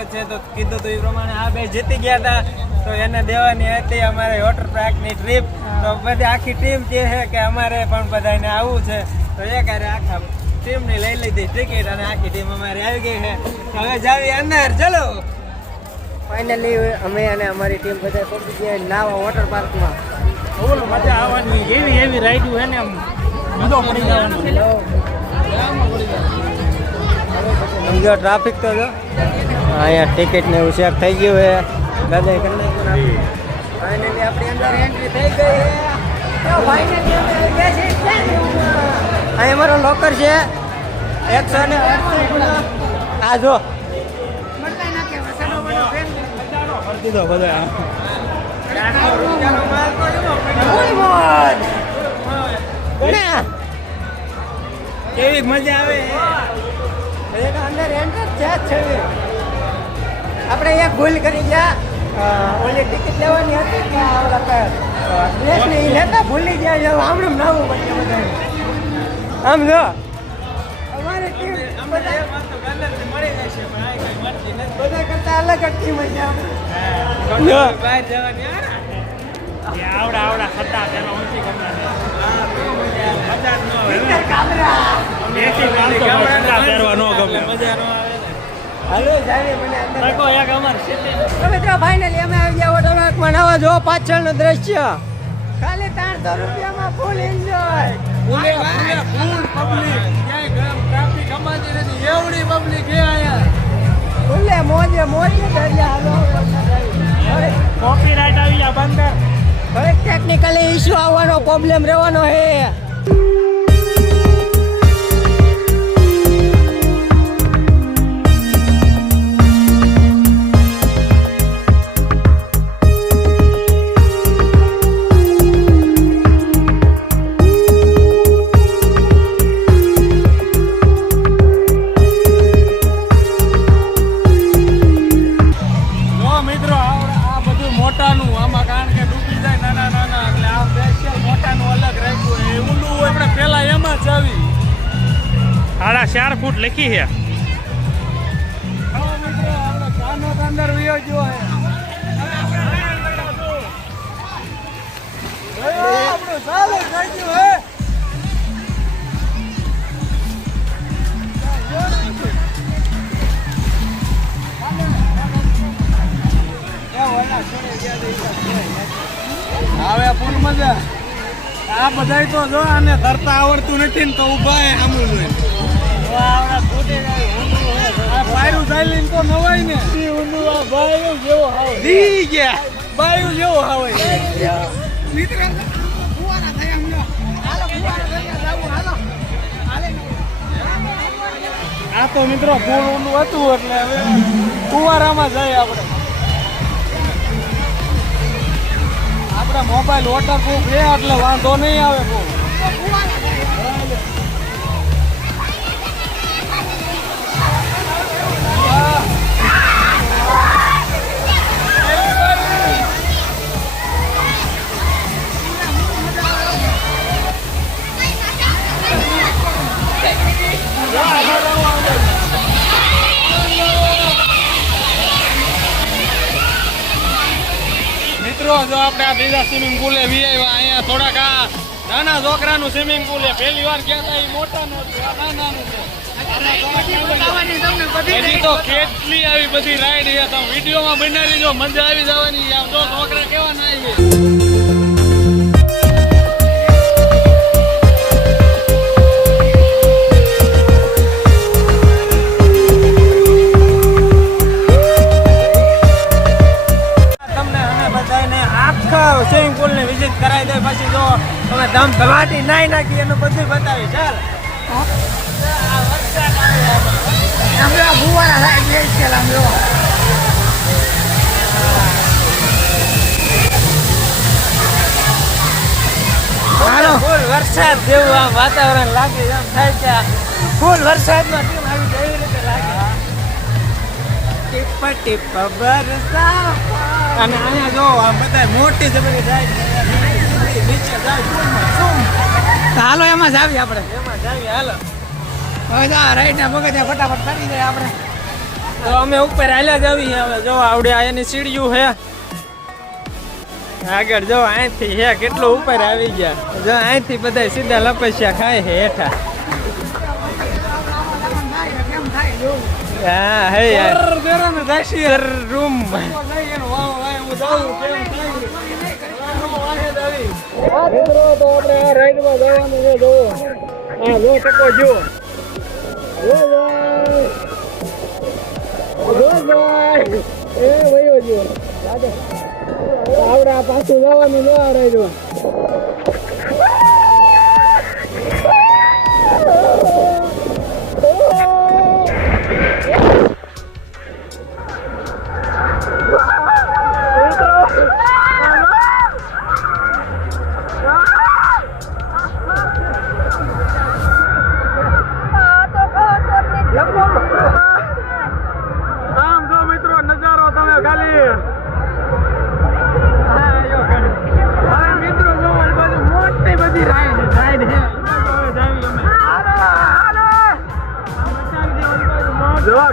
સ્વાગત છે. તો કીધું તો એ પ્રમાણે આ બે જીતી ગયા હતા, તો એને દેવાની હતી અમારે વોટર પાર્કની ટ્રીપ. તો બધી આખી ટીમ કહે છે કે અમારે પણ બધાને આવવું છે, તો એ ક્યારે આખા ટીમની લઈ લીધી ટિકિટ અને આખી ટીમ અમારી આવી ગઈ છે. હવે જાવી અંદર, ચલો. ફાઇનલી અમે અને અમારી ટીમ બધા પહોંચી ગયા નાવા વોટર પાર્કમાં. ફૂલ મજા આવવાની, એવી એવી રાઈડ છે ને, આમ મજો પડી જવાનો. સમજો ટ્રાફિક તો જો અહીંયા ટિકિટ ને એવું ચેક થઈ ગયું છે. દાદા કરી નાખ્યું. ફાઇનલી આપણી અંદર એન્ટ્રી થઈ ગઈ છે. ફાઇનલી અમે આવી ગયા છીએ. અહીં અમારો લોકર છે 180. આ જો દીધો બધા કેવી મજા આવે. અંદર એન્ટર થયા છે. આપણે એક ભૂલ કરી ગયા, ઓલી ટિકિટ લેવાની હતી કે ડ્રેસ ને એ લેતા ભૂલી ગયા. આમણું નાવું પડશે બધાને. આમ જો અમારી ટીમ બધા કરતા અલગ જ ટીમ છે. આવડા ખતા તેનો ઊંચી ફાઇનલી અમે આવી ગયા વોટર પાર્કમાં. નવા જો પાછળનું દ્રશ્ય ખાલી 300 રૂપિયામાં ફૂલ એન્જોય. ફૂલે મોજે મોજે કોપીરાઇટ આવી ગયા બંદર. હવે ટેકનિકલી ઇશ્યુ આવવાનો પ્રોબ્લેમ રહેવાનો હે. આમાં કારણ કે ડૂબી જાય નાના એટલે આ સ્પેશિયલ મોટાનું અલગ રાખ્યું. એ ઊંડું આપણે પેલા એમાં જ આવી 4.5 ફૂટ લખી છે. મિત્રો આપણે કાનો અંદર વિયો ગયો છે. આપણું ચાલુ થઈ ગયું હે. હવે ફૂલ મજા. આ બધા તો જો આને તરતા આવડતું નથી ને તો ઉભા હે આમું જોઈ. બાયું ચાલી તો નવાય ને બાયું જેવો આવે દી ગયા. બાયું જેવો આવે આ તો મિત્રો ફૂલ ઊંડું હતું એટલે હવે કુવારામાં જાય. આપણે મોબાઈલ વોટરપ્રૂફ છે એટલે વાંધો નહીં આવે. મિત્રો જો આપણે આ બીજા સ્વિમિંગ પુલે વી આવ્યા. અહીંયા થોડાક આ નાના છોકરાનું સ્વિમિંગ પુલ છે. પહેલી વાર ગયા હતા એ મોટાનું નાનાનું છે. હજી તો કેટલી આવી બધી રાઈડ છે. તમે વિડીયોમાં બનાવી જો મજા આવી જવાની. આમ જો છોકરા કેવા ના આવી. સ્વિમિંગ પુલ ને વિઝિટ કરાવી દે. પછી જો તમે દમ ધલાટી નાઈ નાખી એનું બધું બતાવી. ચાલ ફૂલ વરસાદ જેવું આમ વાતાવરણ લાગે. એમ થાય કે ફૂલ વરસાદમાં કેમ આવી એવી રીતે લાગે. ટીપ ટીપ બરસા. અને અહીંયા જો આમ બધા મોટી જબરી જાય નીચે જાય. હાલો એમાં જ આવી આપણે. એમાં જ આવી. હાલો હવે રાઈડ ના મગજ ફટાફટ કરી જાય આપણે. તો અમે ઉપર હાલ્યા જ આવી હવે જો આવડે આ એની સીડીયું હે આગળ જો અહીંથી હે કેટલું ઉપર આવી ગયા જો અહીંથી બધા સીધા લપસ્યા ખાય છે હેઠા હા હે યાર રૂમ મિત્રો તો આપણે આ રાઈડમાં જવાનું છે જોવો હા જો ટકો જો એ વયો જો આવડે આ પાછું જવાનું જો આ રાઈડમાં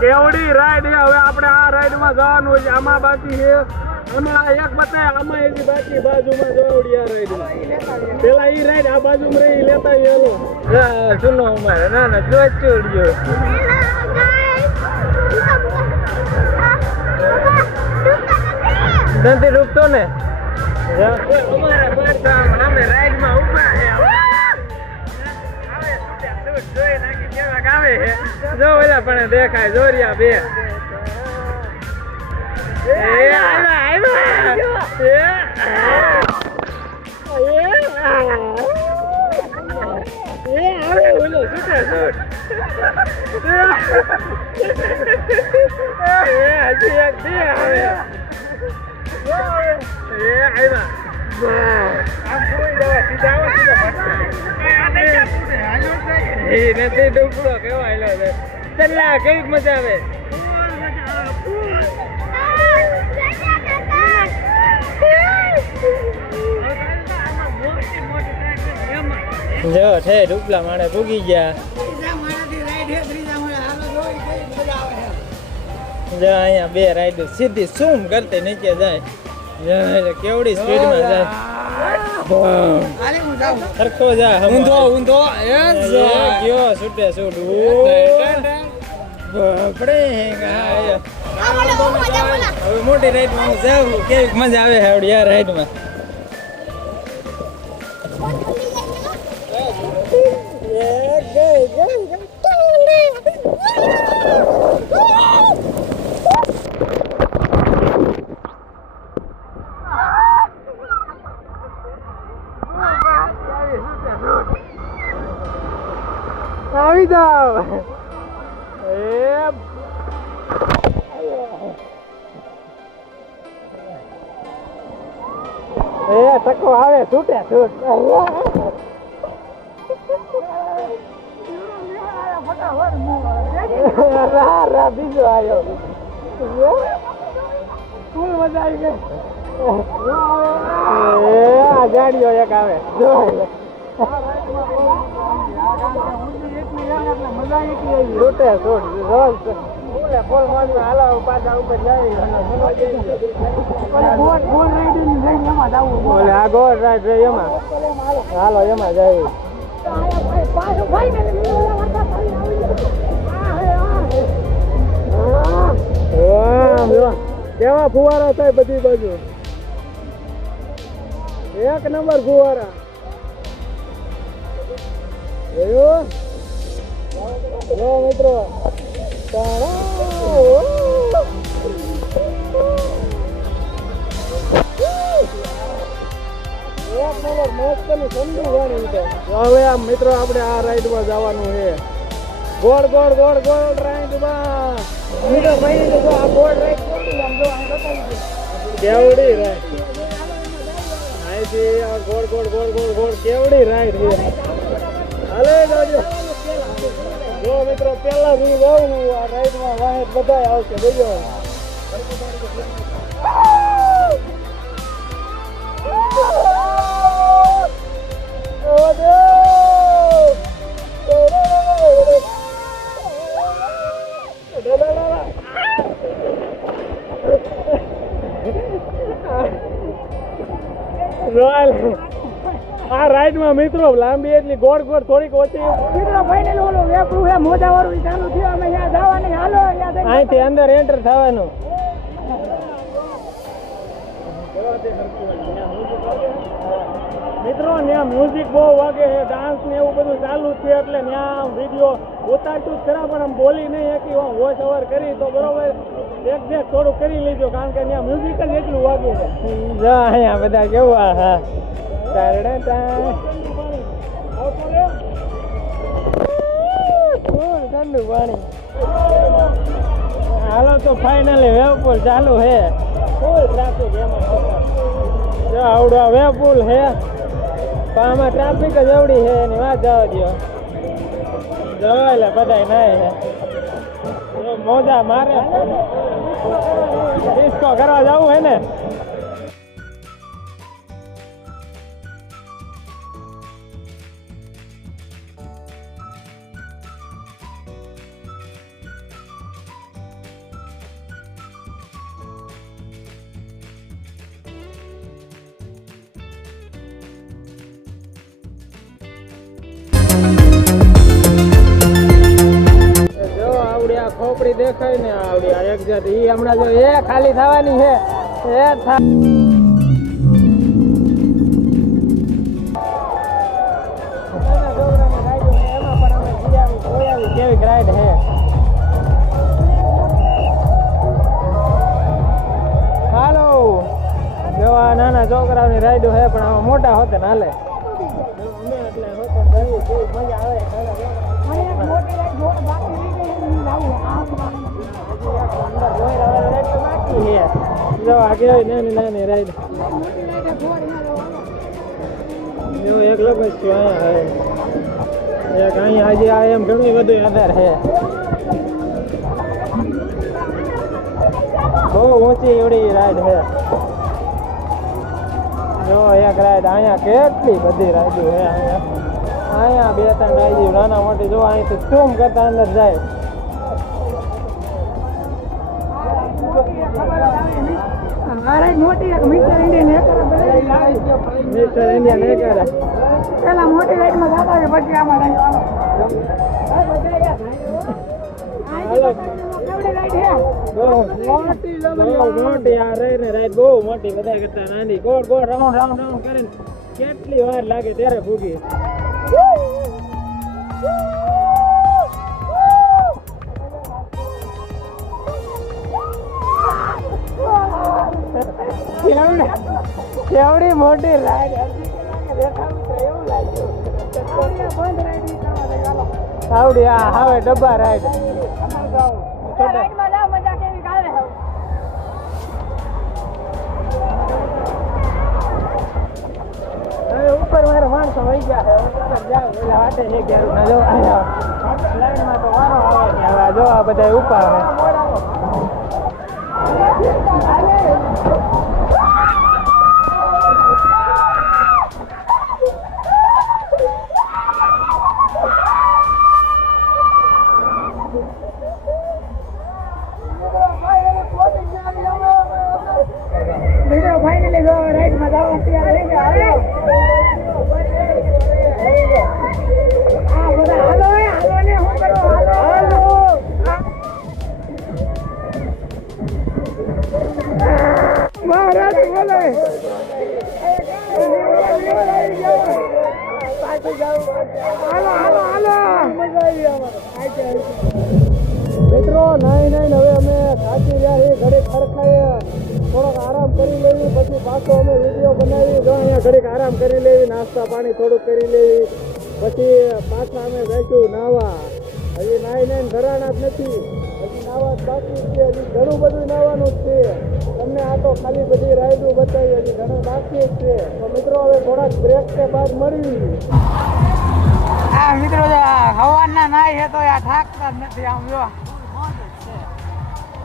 કેવડી રાઈડ છે હવે આપણે આ રાઈડમાં જવાનું છે આમાં બાકી છે આમાં એક બતાય આમાં એની બાકી બાજુમાં જવડી આ રાઈડ પેલા ઈ રાઈડ આ બાજુમાં રહી લેતા એલો હા સુનો અમારે ના ના જો ચોડ્યો નથી ડૂબતો ને અમારા બધા અમે રાઈડમાં ઉભા છે આવે છે જો ઓલા પણ દેખાય જોરિયા બે નથી ડૂબડો કેવાય ચલ્લા કેવી મજા આવે જો છે ડૂબલા માણે ભૂગી ગયા જો અહીંયા બે રાઈડ સીધી સૂમ કરતી નીચે જાય કેવડી સ્પીડમાં જાય સરખો જા ઊંધો ઊંધો ગયો છૂટે છૂટ હવે મોટી રાઈડમાં હું જાઉં કેવી મજા આવે આવડી આ રાઈડમાં આવી જાવ ટકો આવે છૂટે છૂટ બીજો આવ્યો ફૂલ મજા આવી ગઈ આ ગાડીઓ એક આવે છૂટે છૂટ રોજ ફૂલ મોજમાં હાલો પાછા ઉપર જઈ આ ગોળ રાઈડ રહી એમાં હાલો એમાં જઈ કેવા ફુવારા થાય બધી બાજુ એક નંબર ફુવારા જો મિત્રો હવે આ મિત્રો આપણે આ રાઈડમાં જવાનું છે ગોળ ગોળ ગોળ ગોળ રાઈડમાં આ ગોળ રાઈડ કેવડી રાઈડ અહીંથી આ ગોળ ગોળ ગોળ ગોળ ગોળ કેવડી રાઈડ છે હાલે જાજો જો મિત્રો પેલા થી જવું આ રાઈડમાં વાહે બધા આવશે જોજો રોયલ આ રાઈડમાં મિત્રો લાંબી એટલી ગોળ ગોળ થોડીક ઓછી મિત્રો ફાઇનલ ઓલું વેપરું છે મોજા વાળું ચાલુ થયું અમે ત્યાં જવાની હાલો અહીંથી અંદર એન્ટર થવાનું. મિત્રો ત્યાં મ્યુઝિક બહુ વાગે છે, ડાન્સ ને એવું બધું ચાલુ છે એટલે ત્યાં વિડીયો ઉતારતું જ ખરા પણ આમ બોલી નહીં શકી વોઇસ ઓવર કરી તો બરોબર એક થોડું કરી લેજો કારણ કે ત્યાં મ્યુઝિક જ એટલું વાગે છે. જો અહીંયા બધા કેવું હા ઠંડુ પાણી. હાલો તો ફાઇનલી વેવ પુલ ચાલુ છે. ફૂલ ટ્રાફિક એમાં જો આવડો વેવ પુલ છે પણ આમાં ટ્રાફિક જ એવડી છે એની વાત જવા દો. જો એટલે બધા નાય છે મોજા મારે ડિસ્કો કરવા જવું હે ને. ખોપડી દેખાય ને આવડી આ એક જાત ઈ હમણાં જો એ ખાલી થવાની છે એ કેવી રાઈડ છે. હાલો જો આ નાના છોકરાઓની રાઈડ છે પણ આમાં મોટા હોતે ને હાલે મજા આવે. જો આ કેવી નાની નાની રાઈડ જો એક લોકો જ છું અહીંયા એક અહીંયા હજી આ એમ ઘણું બધું આધાર છે. બહુ ઊંચી એવડી રાઈડ છે. જો એક રાઈડ અહીંયા કેટલી બધી રાઈડો છે. અહીંયા બે ત્રણ રાઈડ નાના મોટી જો અહીંથી ચૂમ કરતા અંદર જાય. મોટી મિસ્ટર ઇન્ડિયન મિસ્ટર ઇન્ડિયન એ કરે પેલા મોટી રાઈડમાં જતા હોય પછી આમાં મોટી આ રાઈડ બહુ મોટી બધા કરતા નાની ગોળ ગોળ રાઉન્ડ રાઉન્ડ રાઉન્ડ કરીને કેટલી વાર લાગે ત્યારે ભૂગી. કેવડી મોટી રાઈડ આવડી આ હવે ડબ્બા રાઈડ ઉપર મારે માણસો વહી ગયા જાવ એટલે હાથે ને ઘેરું ના જો લાઈનમાં તો વારો આવે ને હવે જો આ બધા ઉપર ફાઇનલી રાઈડમાં જવાનું તૈયાર થઈ ગયા. મિત્રો નાઈ નાઈ હવે અમે થાકી રહ્યા છીએ. ઘડીક ખડખાઈએ થોડોક આરામ કરી લેવી પછી પાછો અમે વિડીયો બનાવી જો અહીંયા ઘડીક આરામ કરી લેવી નાસ્તા પાણી થોડુંક કરી લેવી પછી પાછા અમે જઈશું નાવા. હજી નાઈ નાઈને ઘરાણા જ નથી હજી નાવા જ બાકી છે. હજી ઘણું બધું નાવાનું જ છે. તમને આ તો ખાલી બધી રાઈડો બતાવી હજી ઘણું બાકી જ છે. તો મિત્રો હવે થોડાક બ્રેક કે બાદ મળવી. હા મિત્રો હવાના નાય છે તો આ થાકતા જ નથી. આમ જો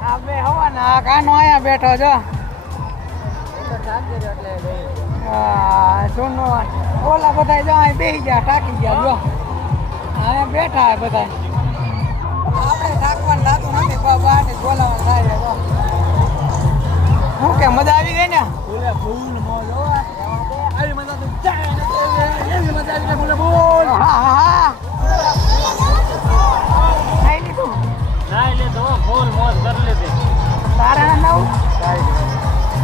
આ બે હવાના આ કાનો અહીંયા બેઠો જો સોનો ઓલા બધા જો અહીં બેસી ગયા થાકી ગયા જો અહીંયા બેઠા હે બધા. આપણે થાકવાનું થતું નથી બાબા બોલાવાનું થાય છે જો શું કે મજા આવી ગઈ ને ફૂલે ફૂલ મોજ હો આવી મજા તો જાય ને એવી મજા આવી ફૂલે ફૂલ હા હા ખાઈ લીધું નાઈ લે તો ફૂલ મોજ કરી લીધી તારા નવ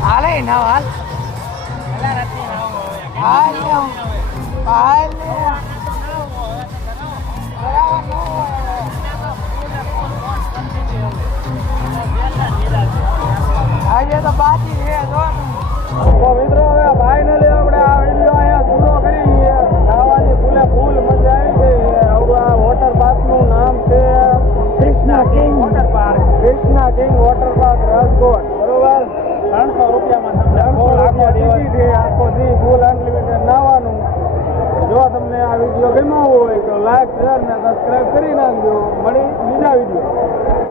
હાલે નવ હાલ અલા રાતી આવો હાલ હાલ આજે તો બાકી છે જો તો મિત્રો હવે ફાઇનલી આપણે આ વિડીયો અહીંયા પૂરો કરી છીએ ખાવાની ફૂલે ફૂલ મજા આવી ગઈ આપણું આ વોટર પાર્કનું નામ છે Krishna king water park Krishna king water park Rajkot બરોબર 300 રૂપિયામાં તમને ફૂલ આખો ટિકિટ છે આખો દી ફૂલ અનલિમિટેડ નાવાનું જો તમને આ વિડીયો ગમ્યો હોય તો લાઈક શેર ને સબસ્ક્રાઇબ